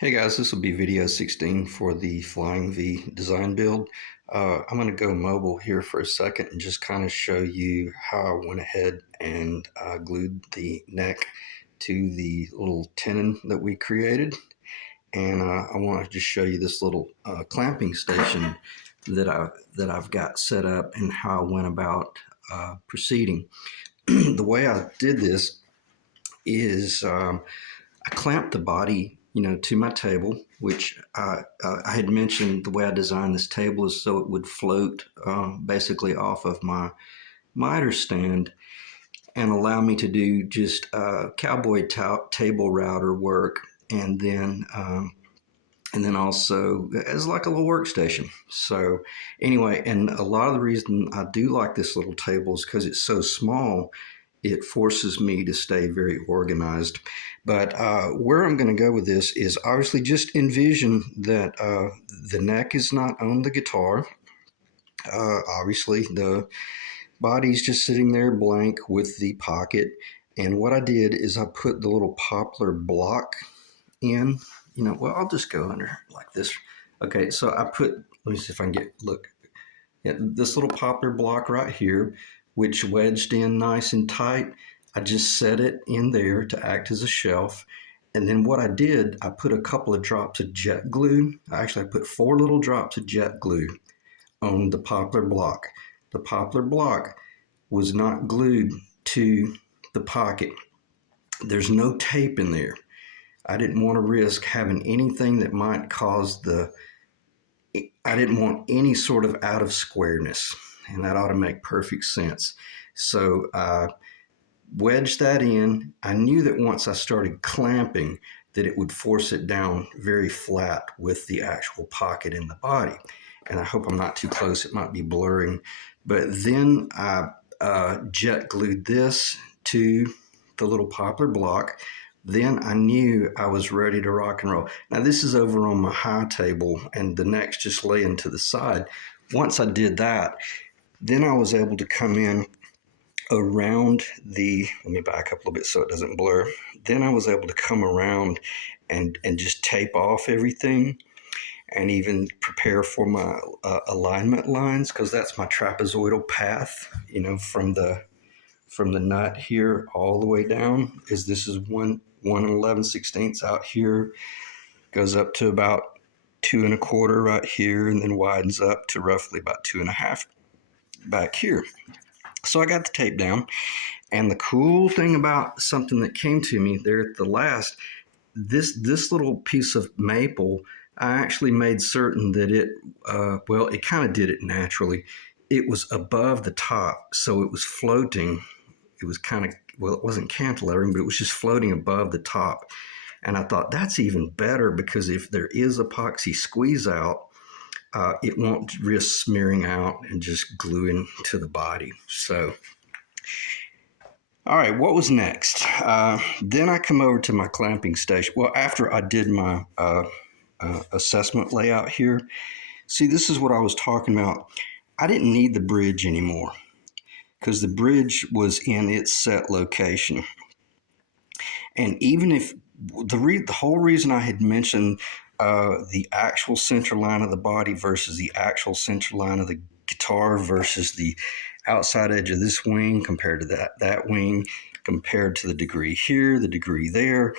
Hey guys, this will be video 16 for the Flying V design build. I'm going to go mobile here for a second and just kind of show you how I went ahead and glued the neck to the little tenon that we created. And I want to just show you this little clamping station that I've got set up and how I went about proceeding. The way I did this is I clamped the body, to my table, which I had mentioned. The way I designed this table is so it would float basically off of my miter stand and allow me to do just cowboy table router work, and then also as like a little workstation. So anyway, and a lot of the reason I do like this little table is because it's so small. It forces me to stay very organized. But where I'm going to go with this is obviously just envision that the neck is not on the guitar. Obviously, the body's just sitting there blank with the pocket. And what I did is I put the little poplar block in. Well, I'll just go under like this. Okay, so let me see if I can look. Yeah, this little poplar block right here, which wedged in nice and tight. I just set it in there to act as a shelf. And then what I did, I put a couple of drops of jet glue. I put 4 little drops of jet glue on the poplar block. The poplar block was not glued to the pocket. There's no tape in there. I didn't want to risk having anything that might cause I didn't want any sort of out of squareness, and that ought to make perfect sense. So I wedged that in. I knew that once I started clamping that it would force it down very flat with the actual pocket in the body. And I hope I'm not too close. It might be blurring. But then I jet glued this to the little poplar block. Then I knew I was ready to rock and roll. Now this is over on my high table and the neck's just laying to the side. Once I did that, then I was able to come in around let me back up a little bit so it doesn't blur. Then I was able to come around and just tape off everything and even prepare for my alignment lines, because that's my trapezoidal path, from the nut here all the way down. This is 1 11/16 out here, goes up to about 2 1/4 right here, and then widens up to roughly about 2 1/2 back here. So I got the tape down, and the cool thing about something that came to me there at the last, this little piece of maple, I actually made certain that it kind of did it naturally. It was above the top, so it was floating. It was it wasn't cantilevering, but it was just floating above the top. And I thought that's even better, because if there is epoxy squeeze out, it won't risk smearing out and just gluing to the body. So, all right, what was next? Then I come over to my clamping station. Well, after I did my assessment layout here, see, this is what I was talking about. I didn't need the bridge anymore, because the bridge was in its set location. And even if the whole reason I had mentioned the actual center line of the body versus the actual center line of the guitar versus the outside edge of this wing compared to that wing, compared to the degree here, the degree there,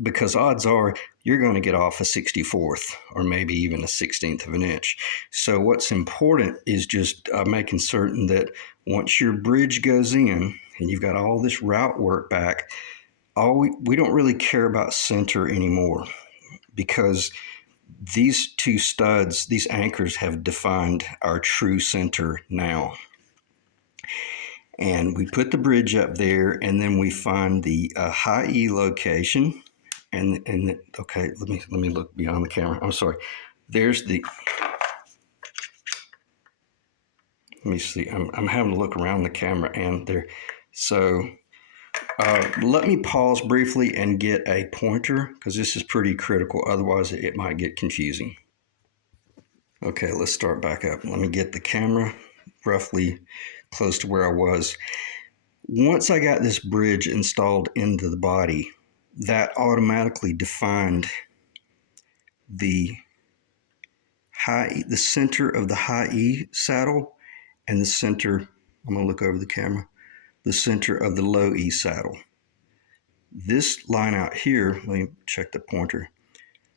because odds are you're going to get off a 64th or maybe even a 16th of an inch. So what's important is just making certain that once your bridge goes in and you've got all this route work back, we don't really care about center anymore, because these 2 studs, these anchors, have defined our true center now. And we put the bridge up there, and then we find the high E location. Okay, let me look beyond the camera. I'm sorry. There's the. Let me see. I'm having to look around the camera and there. So let me pause briefly and get a pointer, because this is pretty critical. Otherwise, it might get confusing. Okay, let's start back up. Let me get the camera roughly close to where I was. Once I got this bridge installed into the body, that automatically defined the the center of the high E saddle and the center, I'm going to look over the camera, the center of the low E saddle. This line out here, let me check the pointer.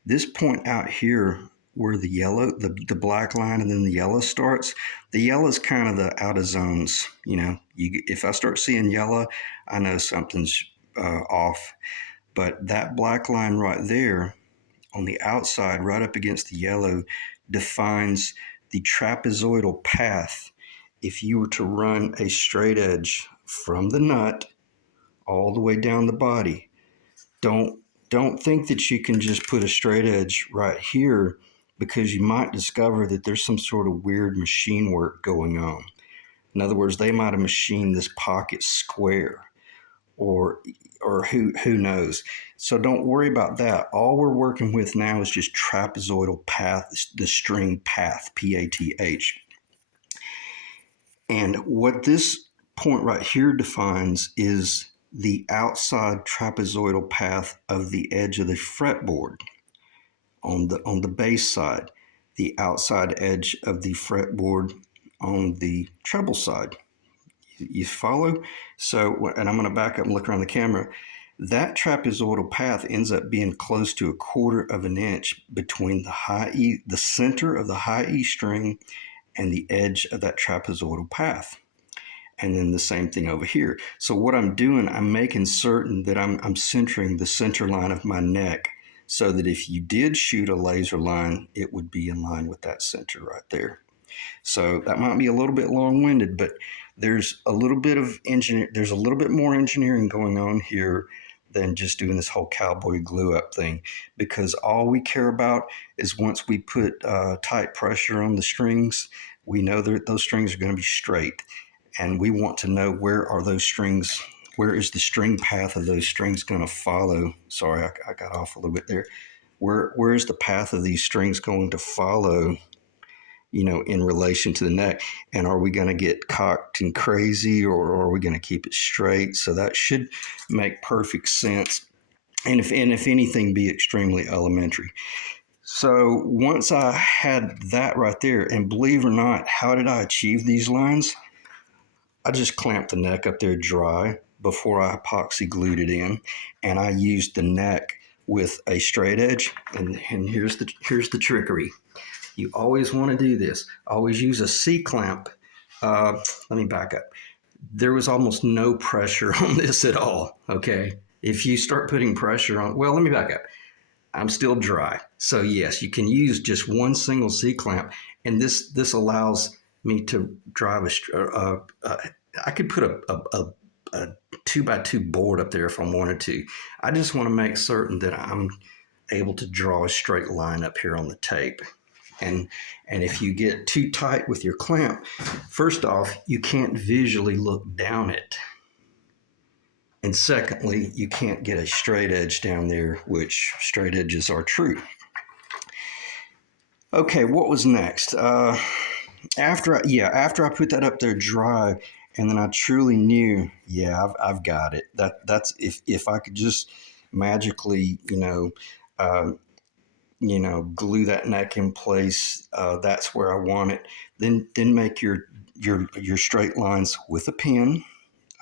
This point out here where the yellow, the black line and then the yellow starts, the yellow is kind of the out of zones. If I start seeing yellow, I know something's off. But that black line right there on the outside, right up against the yellow, defines the trapezoidal path. If you were to run a straight edge from the nut all the way down the body, don't think that you can just put a straight edge right here, because you might discover that there's some sort of weird machine work going on. In other words, they might have machined this pocket square, or who knows. So don't worry about that. All we're working with now is just trapezoidal path, the string path, P-A-T-H. And what this point right here defines is the outside trapezoidal path of the edge of the fretboard on the bass side, the outside edge of the fretboard on the treble side. You follow? So, and I'm going to back up and look around the camera. That trapezoidal path ends up being close to 1/4 of an inch between the high E, the center of the high E string, and the edge of that trapezoidal path. And then the same thing over here. So what I'm doing, I'm making certain that I'm centering the center line of my neck, so that if you did shoot a laser line, it would be in line with that center right there. So that might be a little bit long-winded, but there's a little bit more engineering going on here than just doing this whole cowboy glue up thing, because all we care about is once we put tight pressure on the strings, we know that those strings are going to be straight, and we want to know where is the string path of those strings going to follow. Sorry, I got off a little bit there. Where is the path of these strings going to follow, in relation to the neck? And are we going to get cocked and crazy, or are we going to keep it straight? So that should make perfect sense. And if anything, be extremely elementary. So once I had that right there, and believe it or not, how did I achieve these lines? I just clamped the neck up there dry before I epoxy glued it in, and I used the neck with a straight edge. And here's the trickery. You always want to do this. Always use a C-clamp. Let me back up. There was almost no pressure on this at all, okay? If you start putting pressure on, well, let me back up. I'm still dry. So yes, you can use just one single C-clamp, and this allows me to drive I could put a 2x2 board up there if I wanted to. I just want to make certain that I'm able to draw a straight line up here on the tape. And if you get too tight with your clamp, first off, you can't visually look down it. And secondly, you can't get a straight edge down there, which straight edges are true. Okay, what was next? After I put that up there dry, and then I truly knew, I've got it. That's if I could just magically, glue that neck in place. That's where I want it. Then make your straight lines with a pen,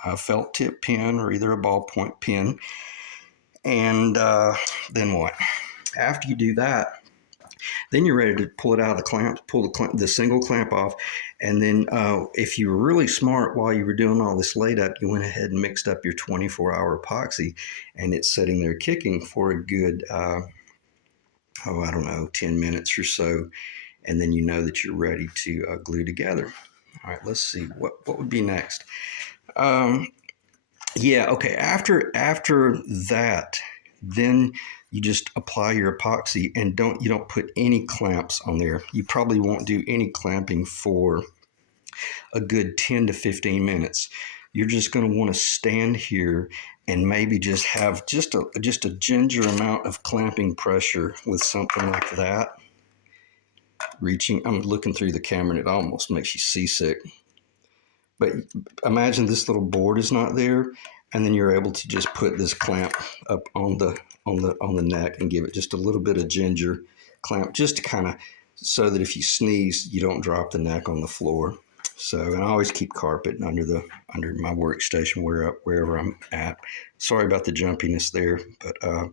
a felt tip pen, or either a ballpoint pen. And then what? After you do that, then you're ready to pull it out of the clamp, pull the single clamp off. And then if you were really smart while you were doing all this laid up, you went ahead and mixed up your 24-hour epoxy, and it's sitting there kicking for a good, 10 minutes or so. And then you know that you're ready to glue together. All right, let's see, what would be next? After that, then you just apply your epoxy, and you don't put any clamps on there. You probably won't do any clamping for a good 10 to 15 minutes. You're just going to want to stand here and maybe just have just a ginger amount of clamping pressure with something like that. I'm looking through the camera and it almost makes you seasick. But imagine this little board is not there, and then you're able to just put this clamp up on the neck and give it just a little bit of ginger clamp, just to kind of, so that if you sneeze, you don't drop the neck on the floor. So, and I always keep carpet under my workstation wherever I'm at. Sorry about the jumpiness there, but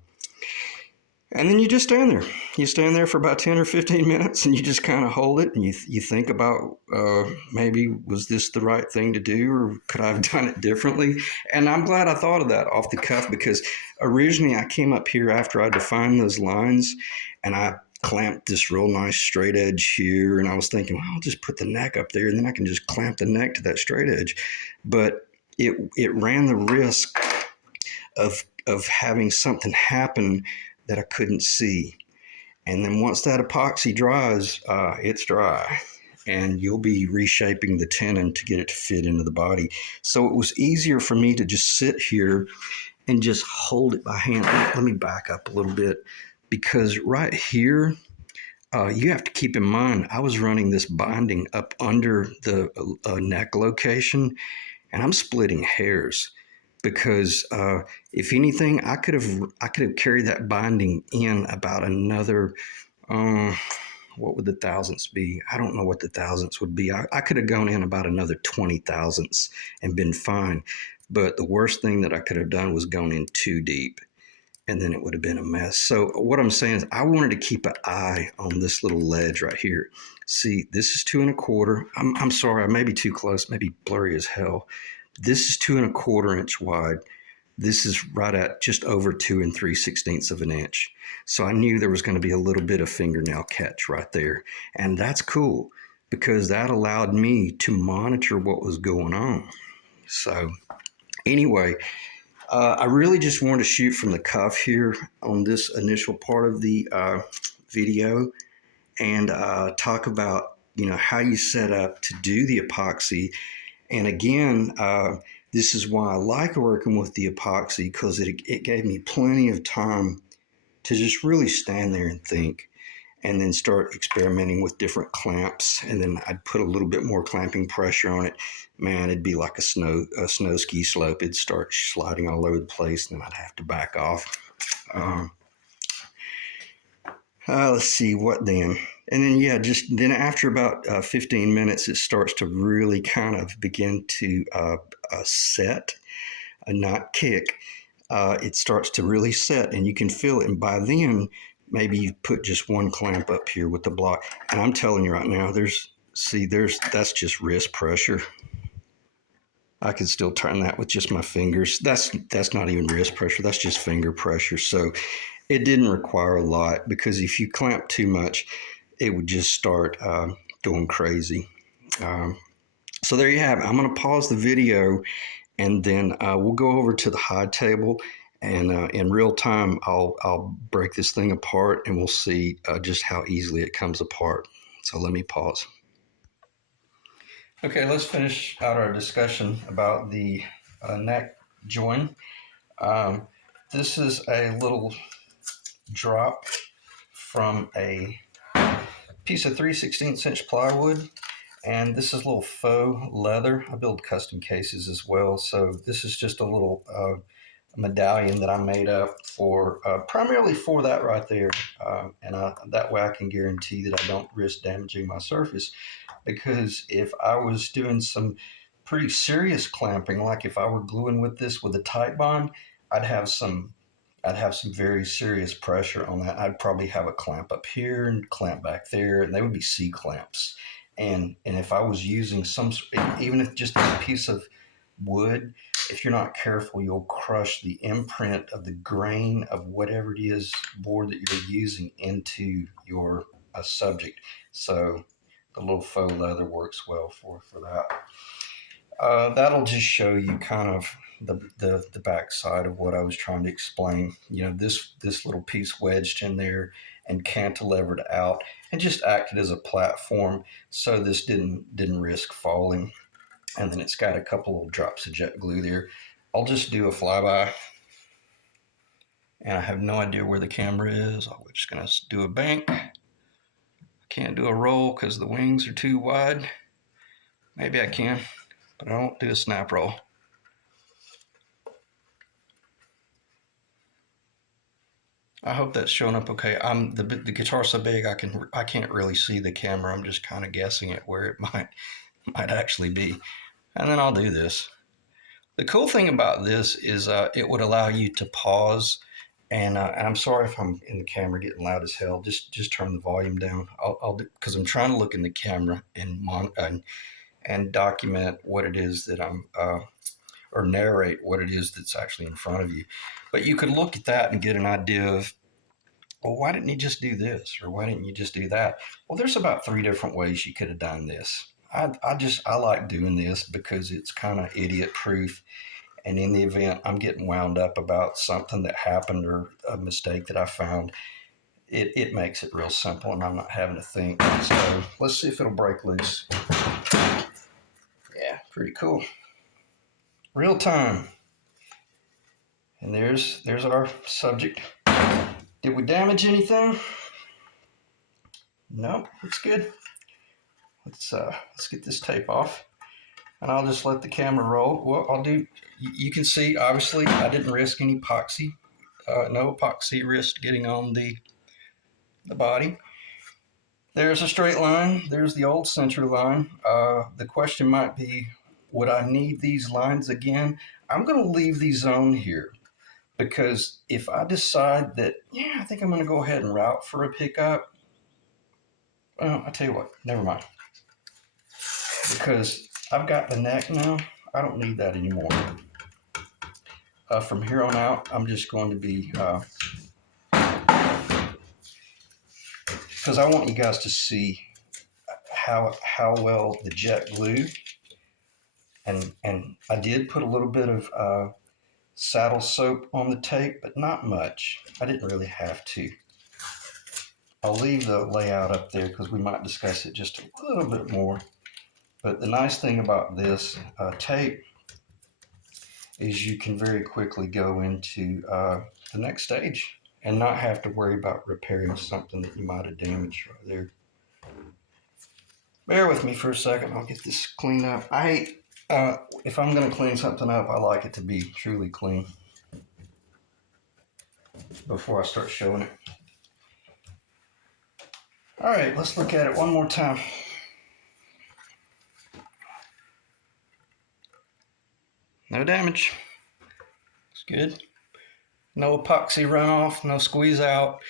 and then you just stand there. You stand there for about 10 or 15 minutes and you just kind of hold it, and you think about, maybe, was this the right thing to do, or could I have done it differently? And I'm glad I thought of that off the cuff, because originally I came up here after I defined those lines and I clamped this real nice straight edge here. And I was thinking, well, I'll just put the neck up there and then I can just clamp the neck to that straight edge. But it ran the risk of having something happen that I couldn't see. And then once that epoxy dries, it's dry. And you'll be reshaping the tenon to get it to fit into the body. So it was easier for me to just sit here and just hold it by hand. Let me back up a little bit, because right here, you have to keep in mind, I was running this binding up under the neck location, and I'm splitting hairs, because if anything, I could have carried that binding in about another, um, what would the thousandths be? I don't know what the thousandths would be. I could have gone in about another 20 thousandths and been fine. But the worst thing that I could have done was gone in too deep, and then it would have been a mess. So what I'm saying is, I wanted to keep an eye on this little ledge right here. See, this is 2 1/4. I'm sorry, I may be too close, maybe blurry as hell. This is 2 1/4 inch wide. This is right at just over 2 3/16 of an inch. So I knew there was going to be a little bit of fingernail catch right there. And that's cool, because that allowed me to monitor what was going on. So anyway, I really just wanted to shoot from the cuff here on this initial part of the video, and talk about, how you set up to do the epoxy. And again, this is why I like working with the epoxy, because it gave me plenty of time to just really stand there and think, and then start experimenting with different clamps. And then I'd put a little bit more clamping pressure on it. Man, it'd be like a snow ski slope. It'd start sliding all over the place, and then I'd have to back off. Um, let's see what then. And then, yeah, just then after about 15 minutes, it starts to really kind of begin to set, not kick. It starts to really set, and you can feel it. And by then, maybe you put just one clamp up here with the block. And I'm telling you right now, that's just wrist pressure. I can still turn that with just my fingers. That's not even wrist pressure. That's just finger pressure. So it didn't require a lot, because if you clamp too much, it would just start going crazy. So there you have it. I'm going to pause the video, and then we'll go over to the high table, and in real time, I'll break this thing apart, and we'll see just how easily it comes apart. So let me pause. Okay, let's finish out our discussion about the neck join. Um, this is a little drop from a piece of 3/16 inch plywood, and this is a little faux leather. I build custom cases as well, so this is just a little medallion that I made up for primarily for that right there, and that way I can guarantee that I don't risk damaging my surface. Because if I was doing some pretty serious clamping, like if I were gluing with this with a tight bond, I'd have some I'd have some very serious pressure on that. I'd probably have a clamp up here and clamp back there, and they would be C clamps. And if I was using even if just a piece of wood, if you're not careful, you'll crush the imprint of the grain of whatever it is board that you're using into your subject. So the little faux leather works well for that. That'll just show you kind of the back side of what I was trying to explain. This little piece wedged in there and cantilevered out, and just acted as a platform, so this didn't risk falling. And then it's got a couple of drops of jet glue there. I'll just do a flyby, and I have no idea where the camera is. I'm just gonna do a bank. I can't do a roll because the wings are too wide. Maybe I can, but I won't do a snap roll. I hope that's showing up okay. The guitar's so big I can't really see the camera. I'm just kind of guessing at where it might actually be, and then I'll do this. The cool thing about this is it would allow you to pause. And I'm sorry if I'm in the camera getting loud as hell. Just turn the volume down. I'll do because I'm trying to look in the camera and document what it is that I'm or narrate what it is that's actually in front of you. But you could look at that and get an idea of, well, why didn't you just do this or why didn't you just do that? Well, there's about three different ways you could have done this. I like doing this because it's kind of idiot proof. And in the event I'm getting wound up about something that happened or a mistake that I found, it makes it real simple and I'm not having to think. So let's see if it'll break loose. Yeah, pretty cool. Real time. And there's our subject. Did we damage anything? No, it's good. Let's get this tape off. And I'll just let the camera roll. Well, I'll do, you can see, obviously, I didn't risk any epoxy. No epoxy risk getting on the body. There's a straight line. There's the old center line. The question might be, would I need these lines again? I'm going to leave these on here because if I decide that, yeah, I think I'm going to go ahead and route for a pickup, well, I'll tell you what, never mind. Because I've got the neck now, I don't need that anymore. From here on out, I'm just going to be, because I want you guys to see how well the jet glue, and I did put a little bit of saddle soap on the tape, but not much. I didn't really have to. I'll leave the layout up there because we might discuss it just a little bit more. But the nice thing about this tape is you can very quickly go into the next stage and not have to worry about repairing something that you might have damaged right there. Bear with me for a second. I'll get this cleaned up. I hate, if I'm going to clean something up, I like it to be truly clean before I start showing it. All right, let's look at it one more time. No damage. It's good. No epoxy runoff, no squeeze out.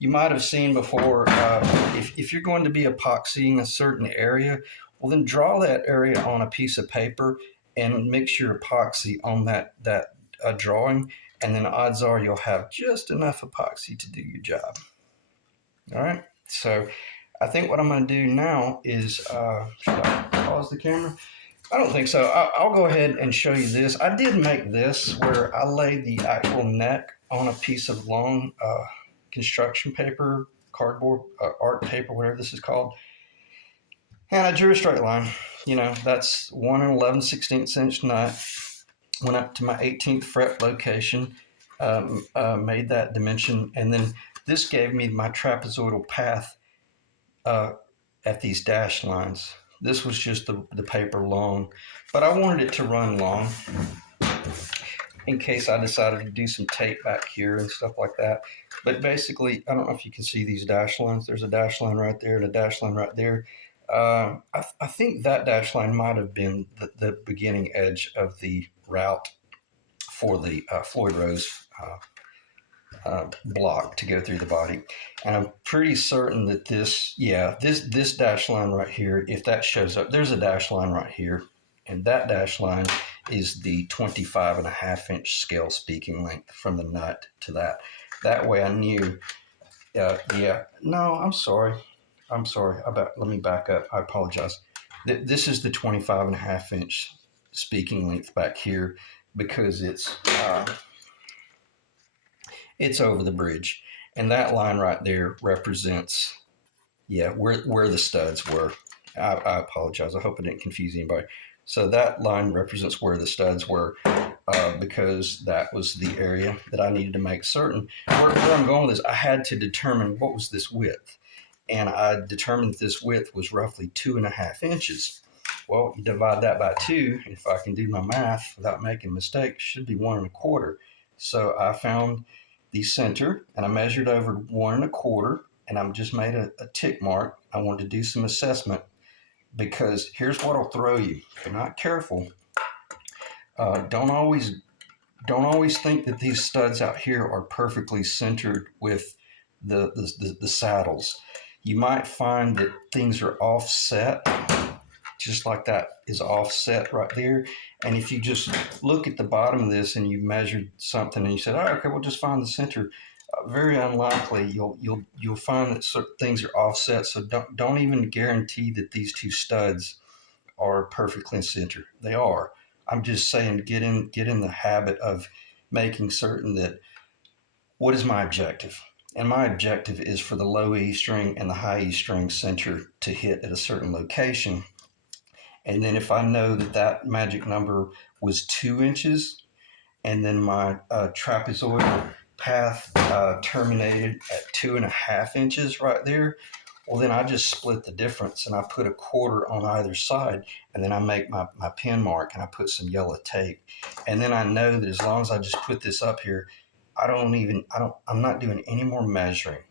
You might have seen before, if you're going to be epoxying a certain area, well then draw that area on a piece of paper and mix your epoxy on that drawing, and then odds are you'll have just enough epoxy to do your job. All right, so I think what I'm going to do now is, should I pause the camera? I don't think so. I'll go ahead and show you this. I did make this where I laid the actual neck on a piece of long construction paper, cardboard, art paper, whatever this is called. And I drew a straight line. You know, that's 1 11/16 inch nut. Went up to my 18th fret location, made that dimension, and then this gave me my trapezoidal path at these dash lines. This was just the paper long, but I wanted it to run long in case I decided to do some tape back here and stuff like that. But basically, I don't know if you can see these dash lines. There's a dash line right there and a dash line right there. I think that dash line might have been the beginning edge of the route for the Floyd Rose block to go through the body. And I'm pretty certain that this dash line right here, if that shows up, there's a dash line right here. And that dash line is the 25.5-inch scale speaking length from the nut to that. That way I knew, no, I'm sorry. Let me back up. I apologize. This is the 25.5-inch speaking length back here because it's over the bridge. And that line right there represents, where the studs were. I apologize. I hope I didn't confuse anybody. So that line represents where the studs were because that was the area that I needed to make certain. Where I'm going with this, I had to determine what was this width. And I determined this width was roughly 2.5 inches. Well, you divide that by 2, if I can do my math without making mistakes, should be 1 1/4. So I found the center, and I measured over 1 1/4, and I just made a tick mark. I wanted to do some assessment because here's what will throw you. If you're not careful, don't always think that these studs out here are perfectly centered with the saddles. You might find that things are offset, just like that is offset right there. And if you just look at the bottom of this and you measured something and you said, "Oh, okay, we'll just find the center," very unlikely you'll find that certain things are offset. So don't even guarantee that these two studs are perfectly centered. They are. I'm just saying, get in the habit of making certain that what is my objective. And my objective is for the low E string and the high E string center to hit at a certain location. And then if I know that that magic number was 2 inches, and then my trapezoidal path terminated at 2.5 inches right there, well, then I just split the difference and I put a quarter on either side, and then I make my pin mark and I put some yellow tape. And then I know that as long as I just put this up here, I'm not doing any more measuring.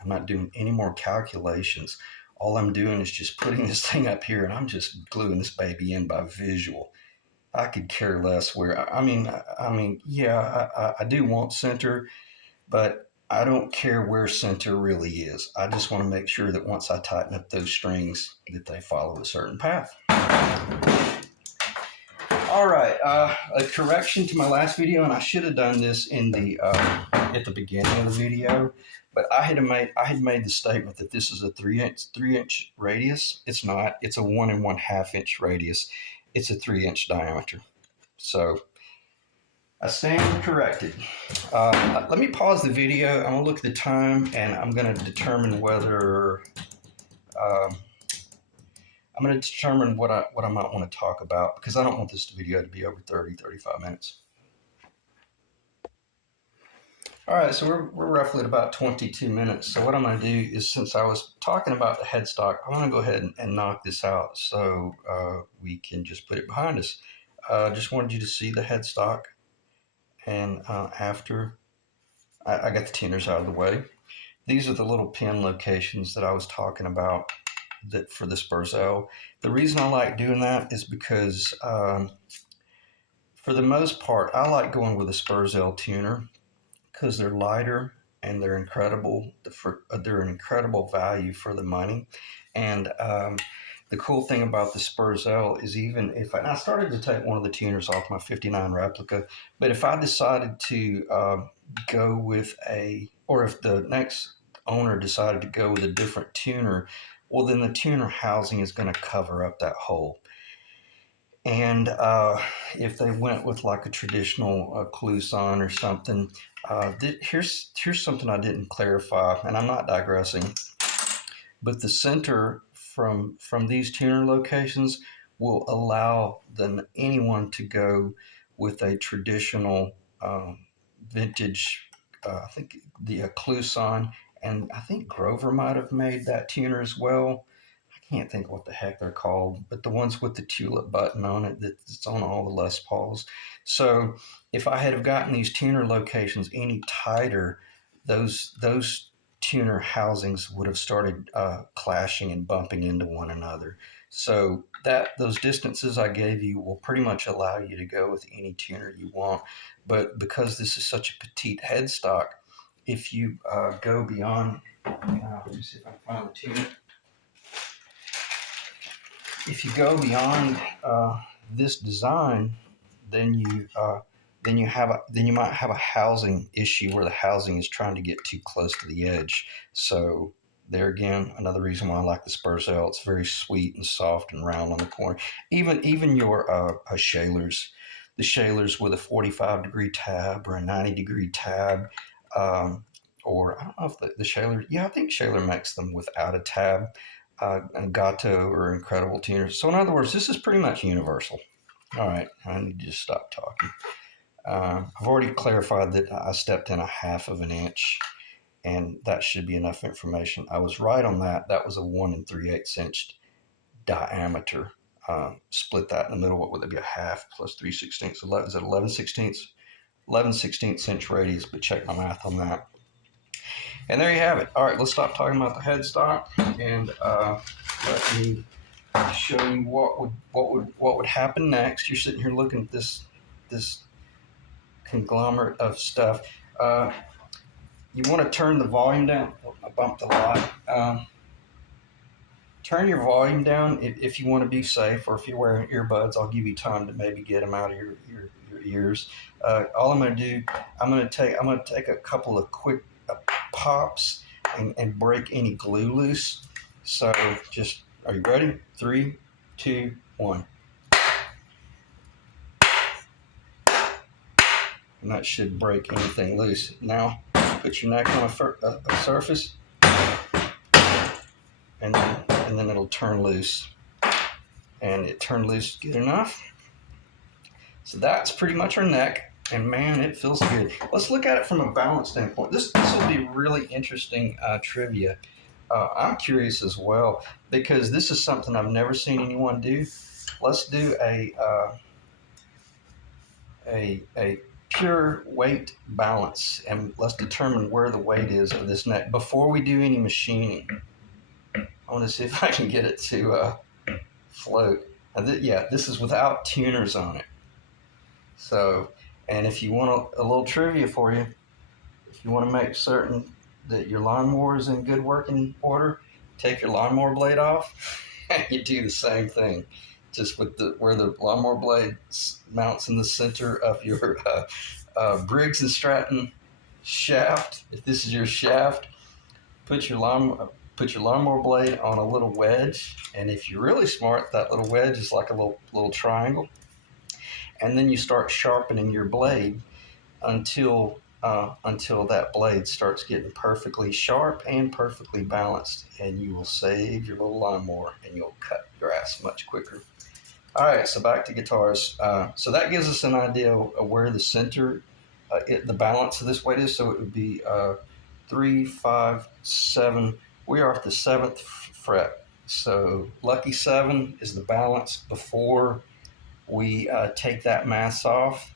I'm not doing any more calculations. All I'm doing is just putting this thing up here and I'm just gluing this baby in by visual. I could care less where, yeah, I do want center, but I don't care where center really is. I just want to make sure that once I tighten up those strings, that they follow a certain path. All right, a correction to my last video, and I should have done this in the at the beginning of the video, but I had made the statement that this is a 3 inch radius. It's not. It's a 1 1/2 inch radius. It's a 3 inch diameter. So I stand corrected. Let me pause the video. I'm gonna look at the time, and I'm gonna determine whether I'm gonna determine what I might want to talk about, because I don't want this video to be over 35 minutes. All right, so we're roughly at about 22 minutes. So what I'm going to do is, since I was talking about the headstock, I want to go ahead and knock this out so we can just put it behind us. Just wanted you to see the headstock, and after I got the tuners out of the way, these are the little pin locations that I was talking about that for the Spurzell. The reason I like doing that is because for the most part, I like going with a Spurzell tuner because they're lighter and they're incredible. They're an incredible value for the money. And the cool thing about the Spurzell is, even if I started to take one of the tuners off my 59 replica, but if I decided to go with or if the next owner decided to go with a different tuner, well, then the tuner housing is going to cover up that hole. And if they went with like a traditional Cluson or something, here's something I didn't clarify, and I'm not digressing, but the center from these tuner locations will allow anyone to go with a traditional vintage, I think the Cluson, and I think Grover might have made that tuner as well. I can't think what the heck they're called, but the ones with the tulip button on it that's on all the Les Pauls. So if I had have gotten these tuner locations any tighter, those tuner housings would have started clashing and bumping into one another. So those distances I gave you will pretty much allow you to go with any tuner you want. But because this is such a petite headstock, if you go beyond, let me see if I can find the tuner. If you go beyond this design, then you might have a housing issue where the housing is trying to get too close to the edge. So there again, another reason why I like the Spurzell. It's very sweet and soft and round on the corner. Even your Shalers, the Shalers with a 45-degree tab or a 90-degree tab, or I don't know if the Shaler. Yeah, I think Shaler makes them without a tab. Gato or incredible tuners. So in other words, this is pretty much universal. All right, I need to just stop talking. I've already clarified that I stepped in 1/2 inch, and that should be enough information. I was right on that. That was a 1 3/8 inch diameter. Split that in the middle. What would it be? A half plus 3/16. Is that 11/16? 11/16 radius, but check my math on that. And there you have it. All right, let's stop talking about the headstock and let me show you what would happen next. You're sitting here looking at this conglomerate of stuff. You want to turn the volume down. I bumped a lot. Turn your volume down if you want to be safe, or if you're wearing earbuds, I'll give you time to maybe get them out of your ears. All I'm going to do, I'm going to take a couple of quick pops and break any glue loose. So just, are you ready? 3, 2, 1. And that should break anything loose. Now, put your neck on a surface, and then it'll turn loose. And it turned loose good enough. So that's pretty much our neck. And man, it feels good. Let's look at it from a balance standpoint. This will be really interesting trivia. I'm curious as well, because this is something I've never seen anyone do. Let's do a pure weight balance, and let's determine where the weight is of this neck before we do any machining. I want to see if I can get it to float. Yeah, this is without tuners on it. So, and if you want a little trivia for you, if you want to make certain that your lawnmower is in good working order, take your lawnmower blade off and you do the same thing, just with where the lawnmower blade mounts in the center of your Briggs and Stratton shaft. If this is your shaft, put your lawnmower blade on a little wedge, and if you're really smart, that little wedge is like a little triangle. And then you start sharpening your blade until that blade starts getting perfectly sharp and perfectly balanced, and you will save your little lawnmower and you'll cut grass much quicker. All right, so back to guitars. So that gives us an idea of where the center, the balance of this weight is. So it would be 3, 5, 7. We are at the 7th fret. So lucky 7 is the balance before we take that mass off.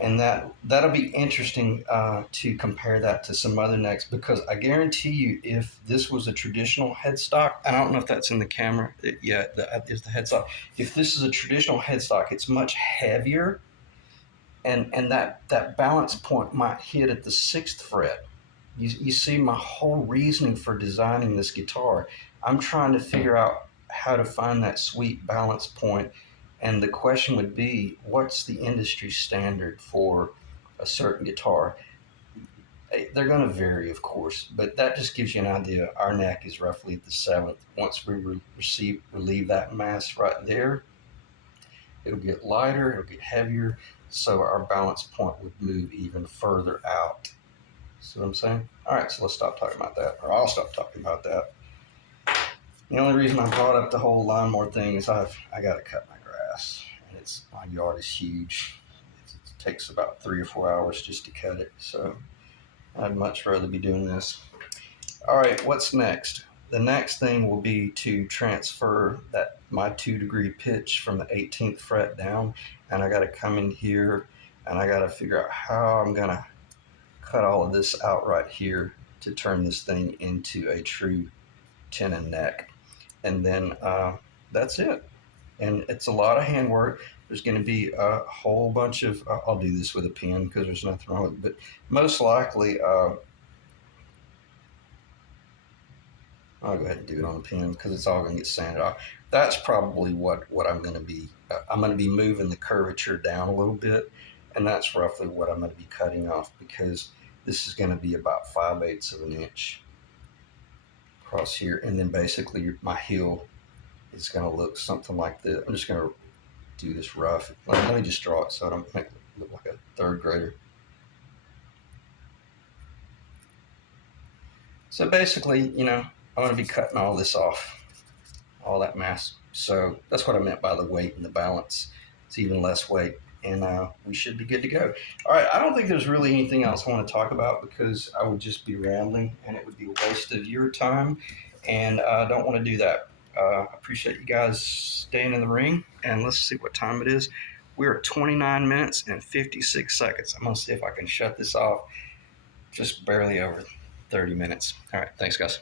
And that'll be interesting to compare that to some other necks, because I guarantee you, if this was a traditional headstock, and I don't know if that's in the camera, yeah, that is the headstock. If this is a traditional headstock, it's much heavier, and that balance point might hit at the 6th fret. You see my whole reasoning for designing this guitar. I'm trying to figure out how to find that sweet balance point. And the question would be, what's the industry standard for a certain guitar? They're going to vary, of course, but that just gives you an idea. Our neck is roughly at the 7th. Once we relieve that mass right there, it'll get lighter, it'll get heavier, so our balance point would move even further out. See what I'm saying? All right, so let's stop talking about that, or I'll stop talking about that. The only reason I brought up the whole lawnmower thing is I got to cut my grass, and my yard is huge. It takes about 3 or 4 hours just to cut it, so I'd much rather be doing this. All right, what's next? The next thing will be to transfer my 2-degree pitch from the 18th fret down, and I got to come in here and I got to figure out how I'm going to cut all of this out right here to turn this thing into a true tenon neck. And then that's it. And it's a lot of handwork. There's going to be a whole bunch of, I'll do this with a pen because there's nothing wrong with it, but most likely, I'll go ahead and do it on a pen because it's all going to get sanded off. That's probably what I'm going to be, I'm going to be moving the curvature down a little bit, and that's roughly what I'm going to be cutting off, because this is going to be about 5/8 of an inch across here, and then basically my heel is going to look something like this. I'm just going to do this rough. Let me just draw it so I don't make it look like a 3rd grader. So basically, I'm going to be cutting all this off, all that mass. So that's what I meant by the weight and the balance. It's even less weight, and we should be good to go. All right, I don't think there's really anything else I want to talk about, because I would just be rambling and it would be a waste of your time, and I don't want to do that. I appreciate you guys staying in the ring, and let's see what time it is. We're at 29 minutes and 56 seconds. I'm going to see if I can shut this off. Just barely over 30 minutes. All right. Thanks, guys.